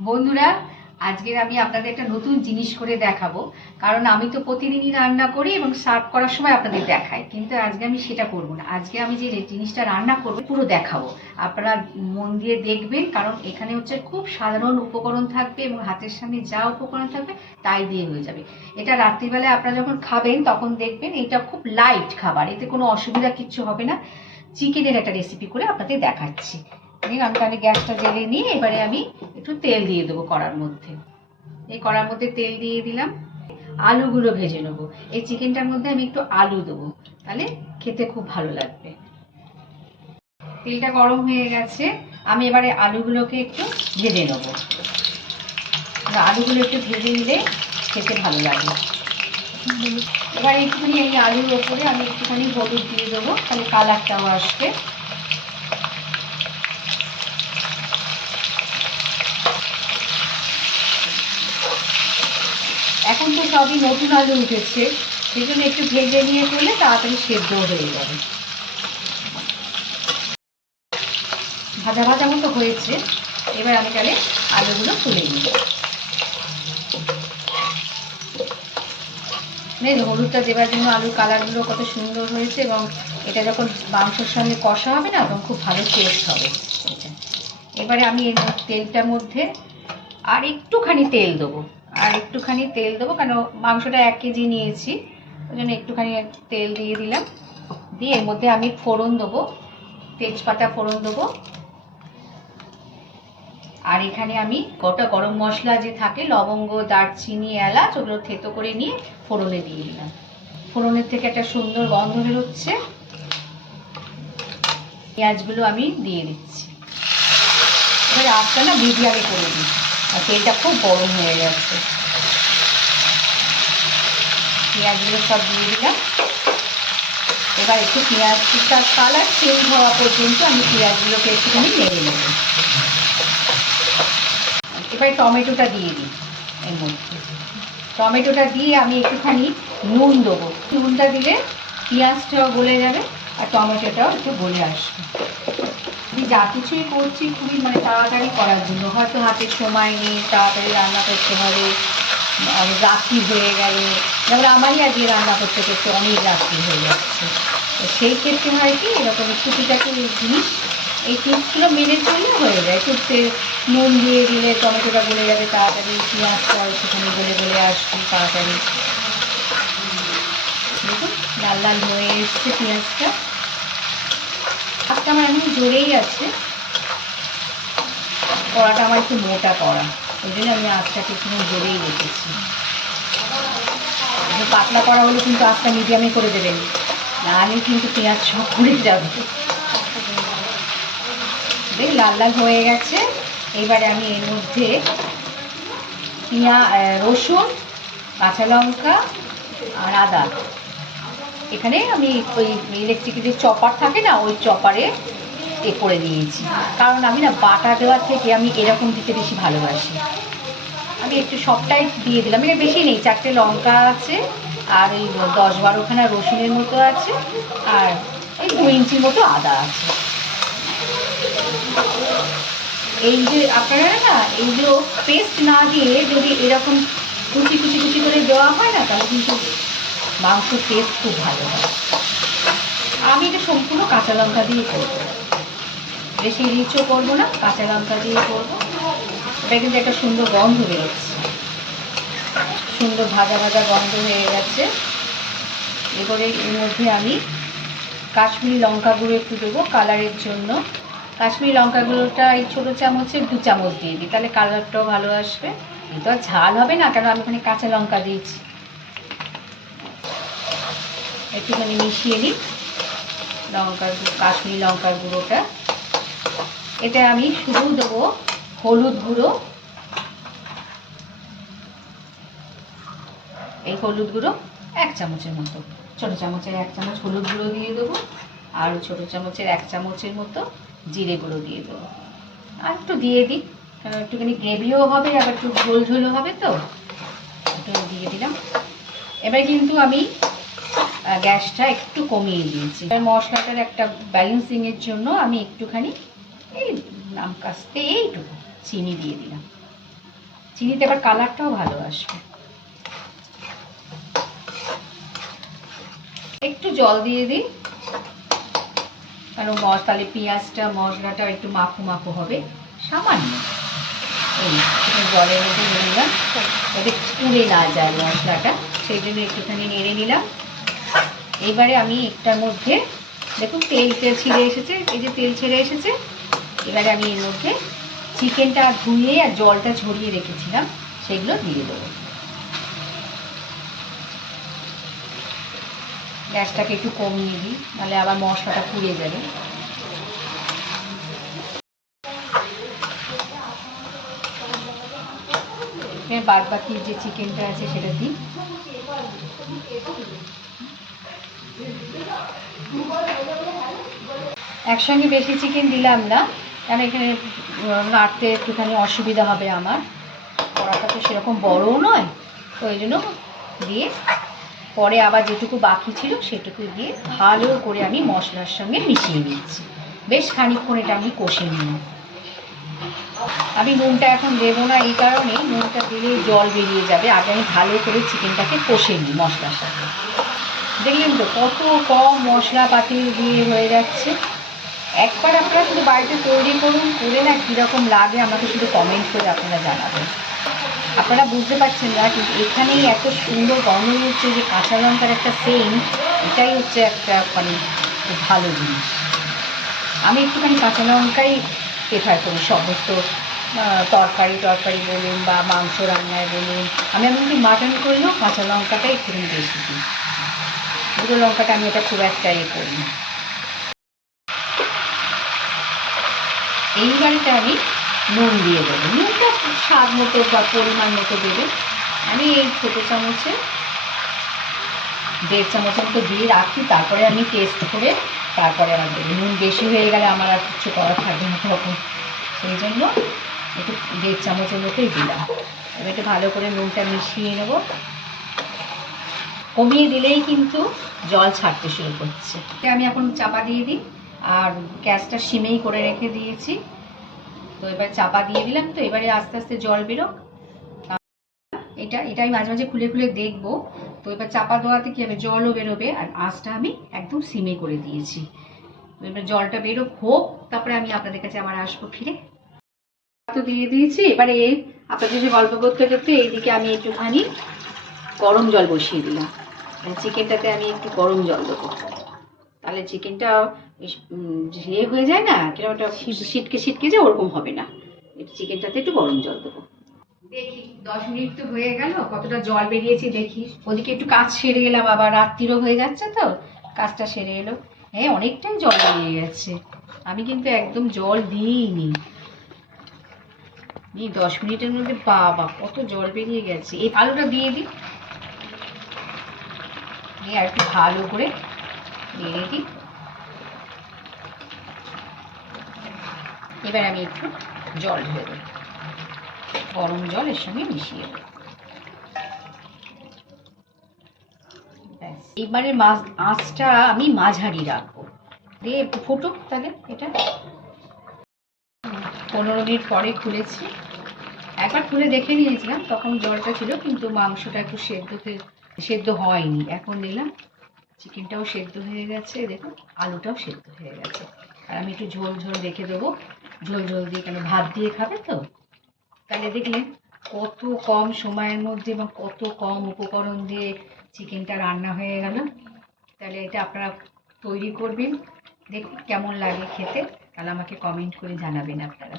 বন্ধুরা, আজকের আমি আপনাদের একটা নতুন জিনিস করে দেখাবো। কারণ আমি তো প্রতিদিনই রান্না করি এবং সার্ভ করার সময় আপনাদের দেখাই, কিন্তু আজকে আমি সেটা করব না। আজকে আমি যে জিনিসটা রান্না করব পুরো দেখাবো। আপনারা মন দিয়ে দেখবেন, কারণ এখানে হচ্ছে খুব সাধারণ উপকরণ থাকবে এবং হাতের সামনে যা উপকরণ থাকবে তাই দিয়ে হয়ে যাবে। এটা রাত্রিবেলায় আপনারা যখন খাবেন তখন দেখবেন এটা খুব লাইট খাবার, এতে কোনো অসুবিধা কিচ্ছু হবে না। চিকেনের একটা রেসিপি করে আপনাদের দেখাচ্ছি। আমি তাহলে গ্যাসটা জ্বেলে নিয়ে এবারে আমি একটু তেল দিয়ে দেবো কড়ার মধ্যে। এই কড়ার মধ্যে তেল দিয়ে দিলাম। আলুগুলো ভেজে নেবো। এই চিকেনটার মধ্যে আমি একটু আলু দেবো, তাহলে খেতে খুব ভালো লাগবে। তেলটা গরম হয়ে গেছে, আমি এবারে আলুগুলোকে একটু ভেজে নেবো। আলুগুলো একটু ভেজে নিলে খেতে ভালো লাগে। এবার একটুখানি এই আলুর ওপরে আমি একটুখানি হলুদ দিয়ে দেবো, তাহলে কালারটাও আসবে। এখন তো সবই নতুন আলু উঠেছে, সেই জন্য একটু ভেজে নিয়ে করলে তাড়াতাড়ি সেদ্ধ হয়ে যাবে। ভাজা ভাজা মতো হয়েছে, এবার আমি তাহলে আলুগুলো তুলে নিই। হলুদটা দেওয়ার জন্য আলুর কালারগুলো কত সুন্দর হয়েছে, এবং এটা যখন মাংসের সঙ্গে কষা হবে না তখন খুব ভালো টেস্ট হবে এটা। এবারে আমি এর তেলটার মধ্যে আর একটুখানি তেল দেবো, কেন মাংসটা 1 কেজি নিয়েছি, ওই জন্য একটুখানি তেল দিয়ে দিলাম। দিয়ে এর মধ্যে আমি ফোড়ন দেবো, তেজপাতা ফোড়ন দেবো। আর এখানে আমি গোটা গরম মশলা যে থাকে, লবঙ্গ, দারচিনি, এলাচ, ওগুলো থেতো করে নিয়ে ফোড়নে দিয়ে দিলাম। ফোড়নের থেকে একটা সুন্দর গন্ধ বেরোচ্ছে। পেঁয়াজগুলো আমি দিয়ে দিচ্ছি। এবার আজটা না মিডিয়ামে করে দিই, আর তেলটা খুব গরম হয়ে যাচ্ছে। পেঁয়াজগুলো সব দিয়ে দিলাম। এবার একটু পেঁয়াজটা কালার চেঞ্জ হওয়া পর্যন্ত আমি পেঁয়াজগুলোকে একটুখানি নেড়ে নেব। এবার টমেটোটা দিয়ে দিই এর মধ্যে। টমেটোটা দিয়ে আমি একটুখানি নুন দেবো। নুনটা দিলে পেঁয়াজটাও গলে যাবে আর টমেটোটাও একটু গলে আসবে। আমি যা কিছুই করছি খুবই তাড়াতাড়ি করার জন্য, হয়তো হাতে সময় নেই, তাড়াতাড়ি রান্না করতে হবে, রাত্রি হয়ে গেল, যেমন আমারই আজকে রান্না করতে করতে অনেক রাত্রি হয়ে যাচ্ছে। তো সেই ক্ষেত্রে হয় কি, এরকম টুকিটাকি জিনিস, এই টিপসগুলো মেনে চললে হয়ে যায়। একটু নুন দিয়ে দিলে টমেটোটা গলে যাবে তাড়াতাড়ি, পেঁয়াজটাও সেখানে গলে আসবে তাড়াতাড়ি। দেখুন লাল লাল হয়ে এসছে পেঁয়াজটা। আজকে আমার এমনি জোরেই আছে, কড়াটা আমার একটু মোটা কড়া, ওই জন্য আমি আঁচটাকে একটু জোরেই রেখেছি। পাতলা করা হলে কিন্তু আঁচটা মিডিয়ামে করে দেবেন, নাহলে কিন্তু পেঁয়াজ সব পড়ে যাবে। বেশ লাল লাল হয়ে গেছে। এবারে আমি এর মধ্যে রসুন, কাঁচা লঙ্কা আর আদা, এখানে আমি ওই ইলেকট্রিকের যে চপার থাকে না, ওই চপারে করে নিয়েছি। কারণ আমি না বাটা দেওয়ার থেকে আমি এরকম দিতে বেশি ভালোবাসি। আমি একটু সবটাই দিয়ে দিলাম, এটা বেশি নেই, 4টে লঙ্কা আছে, আর ওই 10-12খানা রসুনের মতো আছে, আর এই 2 ইঞ্চির মতো আদা আছে। এই যে আপনারা না এইগুলো পেস্ট না দিয়ে যদি এরকম কুচি কুচি কুচি করে দেওয়া হয় না, তাহলে কিন্তু মাংসের টেস্ট খুব ভালো হয়। আমি এটা সম্পূর্ণ কাঁচা লঙ্কা দিয়ে করবো, বেশি রিচও করবো না, কাঁচা লঙ্কা দিয়ে করবো। এটা কিন্তু একটা সুন্দর গন্ধ বেরোচ্ছে, সুন্দর ভাজা ভাজা গন্ধ হয়ে গেছে। এবারে এর মধ্যে আমি কাশ্মীরি লঙ্কা গুঁড়ো একটু দেবো কালারের জন্য। কাশ্মীরি লঙ্কা গুঁড়োটা এই ছোটো চামচে 2 চামচ দিয়ে দিই, তাহলে কালারটাও ভালো আসবে। কিন্তু আর ঝাল হবে না, কেন আমি ওখানে কাঁচা লঙ্কা দিয়েছি। একটুখানি মিশিয়ে নিই কাশ্মীরি লঙ্কার গুঁড়োটা। এটা আমি শুধু দেবো হলুদ গুঁড়ো, এই হলুদ গুঁড়ো 1 চামচের মতো, ছোটো চামচের 1 চামচ হলুদ গুঁড়ো দিয়ে দেবো, আর ছোটো চামচের 1 চামচের মতো জিরে গুঁড়ো দিয়ে দেবো। আর একটু দিয়ে দিই, কারণ একটুখানি গ্রেভিও হবে, আবার একটু ঝোল ঝোলও হবে, তো একটু দিয়ে দিলাম। এবার কিন্তু আমি গ্যাসটা একটু কমিয়ে দিয়েছি। মশলাটার একটা ব্যালেন্সিংয়ের জন্য আমি একটুখানি এই নাম কাস্তে এইটুকু চিনি দিয়ে দিলাম। চিনিতে আবার কালারটাও ভালো আসবে। একটু জল দিয়ে দিই, কারণ তাহলে পেঁয়াজটা মশলাটা একটু মাখো মাখো হবে। সামান্য এই জলের মধ্যে নিয়ে নিলাম, যাতে পুড়ে না যায় মশলাটা, সেই জন্য একটুখানি নেড়ে নিলাম। এবারে আমি একটার মধ্যে দেখুন তেল ছেড়ে এসেছে, এই যে তেল ছেড়ে এসেছে। এবারে আমি এর মধ্যে চিকেনটা ধুয়ে আর জলটা ঝরিয়ে রেখেছিলাম সেগুলো দিয়ে দেবো। গ্যাসটাকে একটু কমিয়ে দিই, নাহলে আবার মশলাটা পুড়ে যাবে। বাদ বাকি যে চিকেনটা আছে সেটা দিই। একসঙ্গে বেশি চিকেন দিলাম না, কারণ এখানে নাড়তে একটুখানি অসুবিধা হবে আমার, কড়াটা তো সেরকম বড়ও নয়, তো ওই জন্য দিয়ে পরে আবার যেটুকু বাকি ছিল সেটুকু দিয়ে ভালো করে আমি মশলার সঙ্গে মিশিয়ে নিচ্ছি। বেশ খানিকক্ষণ এটা আমি কষে নিই। আমি নুনটা এখন দেবো না, এই কারণে নুনটা দিলে জল বেরিয়ে যাবে। আগে আমি ভালো করে চিকেনটাকে কষে নিই মশলার সাথে। দেখলেন তো কত কম মশলাপাতি দিয়ে হয়ে যাচ্ছে। একবার আপনারা শুধু বাড়িতে তৈরি করুন, করে না কীরকম লাগে আমাকে শুধু কমেন্ট করে আপনারা জানাবেন। আপনারা বুঝতে পারছেন না, কিন্তু এখানেই এত সুন্দর গন্ধ হচ্ছে যে কাঁচা লঙ্কার একটা সেন্ট, এটাই হচ্ছে একটা মানে ভালো জিনিস। আমি একটুখানি কাঁচা লঙ্কাই প্রেফার করি সমস্ত তরকারি বলুন বা মাংস রান্নায় বলুন। আমি এমনকি মাটন করলেও কাঁচা লঙ্কাটাই একটুখানি বেশি দিই, গুঁড়ো লঙ্কাটা আমি এটা খুব একটা করি না। এইবারেতে আমি নুন দিয়ে দেবো, নুনটা স্বাদ মতো বা পরিমাণ মতো দেবে। আমি এই ছোটো চামচে 1.5 চামচের মতো দিয়ে রাখি, তারপরে আমি টেস্ট করে তারপরে আমার দেবো। নুন বেশি হয়ে গেলে আমার আর কিছু করা থাকবে না তখন, সেই জন্য একটু 1.5 চামচের মতোই দিলাম। এবার একটু ভালো করে নুনটা মিশিয়ে নেব। কমিয়ে দিলেই কিন্তু জল ছাড়তে শুরু করছে। আমি এখন চাপা দিয়ে দিই, আর গ্যাসটা সিমেই করে রেখে দিয়েছি। তো এবার চাপা দিয়ে দিলাম, তো এবারে আস্তে আস্তে জল বেরোক। এটা আমি মাঝে মাঝে খুলে খুলে দেখবো। তো এবার চাপা দেওয়াতে কি হবে, জলও বেরোবে, আর আঁচটা আমি একদম সিমে করে দিয়েছি। এবার জলটা বেরোক হোক, তারপরে আমি আপনাদের কাছে আবার আসবো ফিরে। তো দিয়ে দিয়েছি। এবারে আপনাদের সাথে গল্প করতে করতে এইদিকে আমি একটুখানি গরম জল বসিয়ে দিলাম। চিকেনটাতে আমি একটু গরম জল দেবো, তাহলে চিকেনটা হয়ে যায় না, কিরকম একটা ছিটকে যায়, ওরকম হবে না। চিকেনটাতে একটু গরম জল দেবো। দেখি 10 মিনিট তো হয়ে গেল, কতটা জল বেরিয়েছে দেখি। ওদিকে একটু কাজ সেরে এলাম, আবার রাত্রিরও হয়ে যাচ্ছে, তো কাজটা সেরে এলো। হ্যাঁ, অনেকটাই জল বেরিয়ে গেছে। আমি কিন্তু একদম জল দিইনি। 10 মিনিটের মধ্যে বাবা কত জল বেরিয়ে গেছে। এই আলুটা দিয়ে দিই, দিয়ে আর একটু ভালো করে নেড়ে দিই। এবার আমি একটু জল ঢেলে দেবো, গরম জল এর সঙ্গে মিশিয়ে দেবো। এবারে আঁচটা আমি মাঝারি রাখবো, দিয়ে একটু ফুটুক তাহলে। এটা 15 মিনিট পরে খুলেছি। একবার খুলে দেখে নিয়েছিলাম, তখন জলটা ছিল, কিন্তু মাংসটা একটু সেদ্ধ হয়নি। এখন নিলাম চিকেনটাও সেদ্ধ হয়ে গেছে, দেখুন আলুটাও সেদ্ধ হয়ে গেছে। আর আমি একটু ঝোল ঝোল রেখে দেবো, ঝোল ঝোল দিয়ে, কেন ভাত দিয়ে খাবে তো। তাহলে দেখলেন কত কম সময়ের মধ্যে এবং কত কম উপকরণ দিয়ে চিকেনটা রান্না হয়ে গেল। তাহলে এটা আপনারা তৈরি করবেন, দেখুন কেমন লাগে খেতে, তাহলে আমাকে কমেন্ট করে জানাবেন আপনারা।